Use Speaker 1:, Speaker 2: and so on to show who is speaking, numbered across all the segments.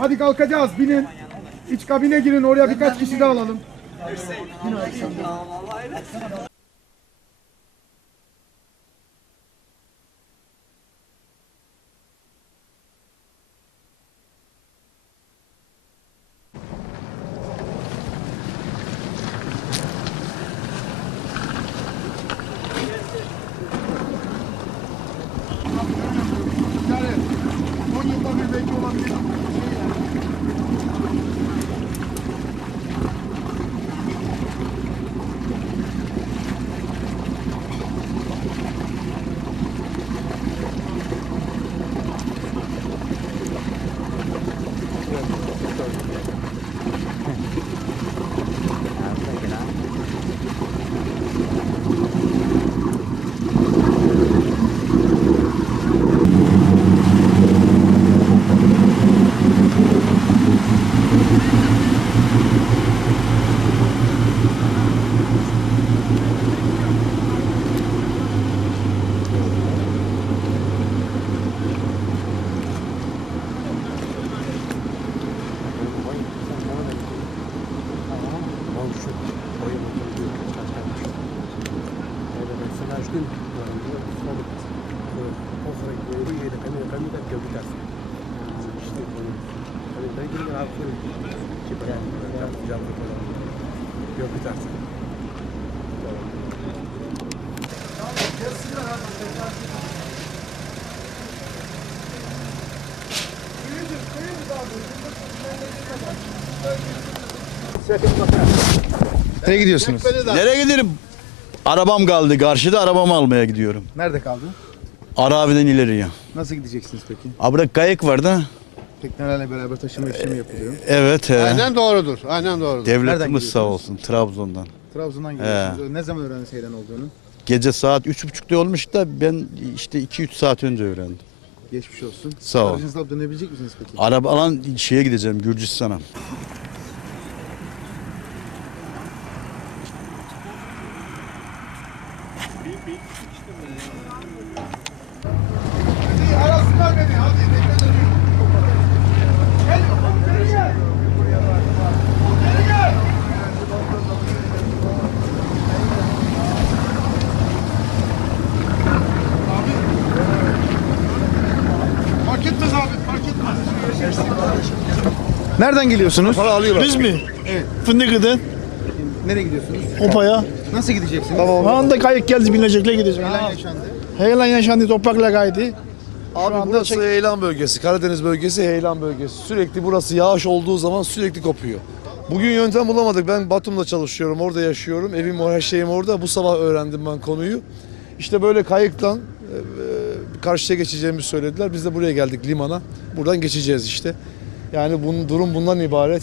Speaker 1: Hadi kalkacağız binin. İç kabine girin oraya birkaç kişi daha alalım. De. Yani 10 yılda bir belki olabilir. Thank you. Nereye gidiyorsunuz?
Speaker 2: Nereye giderim? Arabam kaldı. Karşıda arabamı almaya gidiyorum.
Speaker 1: Nerede kaldı?
Speaker 2: Araviden ileriye.
Speaker 1: Nasıl gideceksiniz peki?
Speaker 2: Abra kayık var da.
Speaker 1: Teknelerle beraber taşıma işlemi yapılıyor.
Speaker 2: Evet. He.
Speaker 3: Aynen doğrudur. Aynen doğrudur.
Speaker 2: Devletimiz sağ olsun. Trabzon'dan.
Speaker 1: Trabzon'dan gidiyorsunuz. Ne zaman öğrendiniz Seyran olduğunu?
Speaker 2: Gece saat üç buçukta olmuş da ben işte 2-3 saat önce öğrendim.
Speaker 1: Geçmiş olsun.
Speaker 2: Sağ ol.
Speaker 1: Aracınızı alıp dönebilecek misiniz peki?
Speaker 2: Araba alan şeye gideceğim Gürcistan'a.
Speaker 1: Nereden geliyorsunuz?
Speaker 4: Biz mi? Evet. Fındıklı'dan
Speaker 1: Nereye gidiyorsunuz?
Speaker 4: Opa'ya.
Speaker 1: Nasıl gideceksiniz?
Speaker 4: Tamam. Anda kayık geldi binecekle gidecek.
Speaker 1: Heyelan yaşandı.
Speaker 4: Heyelan yaşandı toprakla kaydı.
Speaker 5: Abi
Speaker 4: anda
Speaker 5: burası
Speaker 4: çek-
Speaker 5: heyelan bölgesi, Karadeniz bölgesi heyelan bölgesi. Sürekli burası yağış olduğu zaman sürekli kopuyor. Bugün yöntem bulamadık. Ben Batum'da çalışıyorum, orada yaşıyorum. Evim her şeyim orada. Bu sabah öğrendim ben konuyu. İşte böyle kayıktan e, e, karşıya geçeceğimizi söylediler. Biz de buraya geldik limana. Buradan geçeceğiz işte. Yani bunun durum bundan ibaret.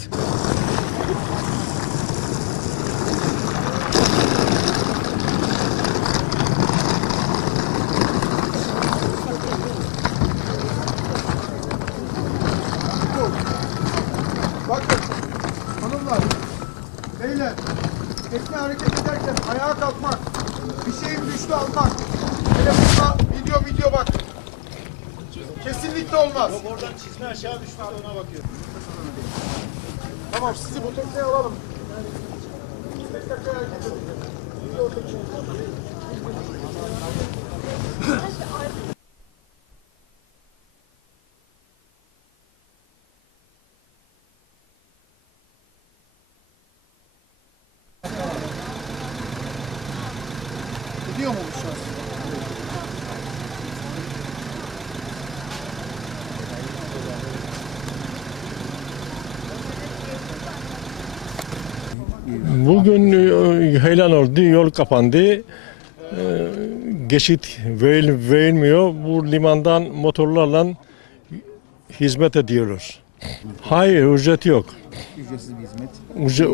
Speaker 1: Hareket ederken ayağa kalkmak, bir şeyin düştü almak, telefonla video video bak. Kesinlikle olmaz. Yok oradan çizme aşağı düştü ona bakıyor. Tamam sizi bu tekneye alalım. Tek dakika hareket edin. Video çekin.
Speaker 4: Bugün e, heyelan oldu, yol kapandı. E, Geçit veril, verilmiyor. Bu limandan motorlarla hizmet ediyoruz. Hayır, ücret yok.
Speaker 1: Ücretsiz bir hizmet.
Speaker 4: Ücret,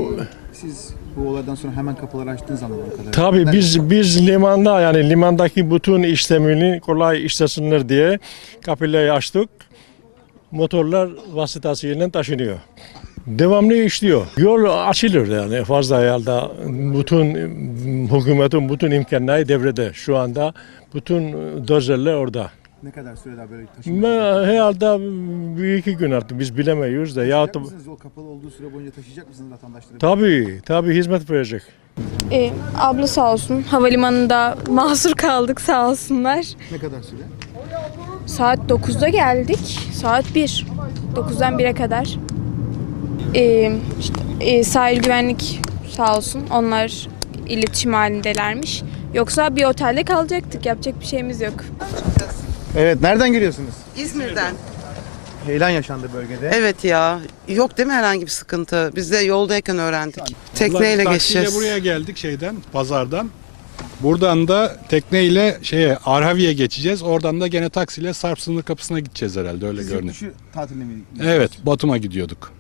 Speaker 1: Siz bu olaydan sonra hemen kapıları açtınız anladığım kadarıyla.
Speaker 4: Tabii biz biz limanda yani limandaki bütün işlemini kolay işlesinler diye kapıları açtık. Motorlar vasıtasıyla taşınıyor. Devamlı işliyor. Yol açılır yani fazla herhalde bütün hükümetin bütün imkanları devrede. Şu anda bütün dozerler orada.
Speaker 3: Ne kadar süre daha böyle taşımak?
Speaker 4: Ben herhalde bir iki gün artık biz bilemeyiz de ya
Speaker 3: Taşıyacak mısınız? Yol kapalı olduğu süre boyunca taşıyacak mısınız vatandaşları?
Speaker 4: tabii tabii hizmet verecek.
Speaker 6: Ee, abla sağ olsun. Havalimanında mahsur kaldık sağ olsunlar.
Speaker 3: Ne kadar süre?
Speaker 6: Saat 9'da geldik. Saat 1. 9'dan 1'e kadar. İşte, e, sahil güvenlik sağ olsun. Onlar iletişim halindelermiş. Yoksa bir otelde kalacaktık. Yapacak bir şeyimiz yok.
Speaker 3: Evet, nereden geliyorsunuz?
Speaker 7: İzmir'den.
Speaker 3: Heyelan yaşandı bölgede.
Speaker 7: Evet ya. Yok değil mi herhangi bir sıkıntı? Biz de yoldayken öğrendik. Tekneyle
Speaker 8: Taksiyle
Speaker 7: geçeceğiz.
Speaker 8: buraya geldik şeyden, pazardan. Buradan da tekneyle şeye Arhavi'ye geçeceğiz. Oradan da gene taksiyle Sarp sınır kapısına gideceğiz herhalde öyle
Speaker 3: Siz
Speaker 8: görünüyor.
Speaker 3: dışı tatiline mi?
Speaker 8: Evet, Batum'a gidiyorduk.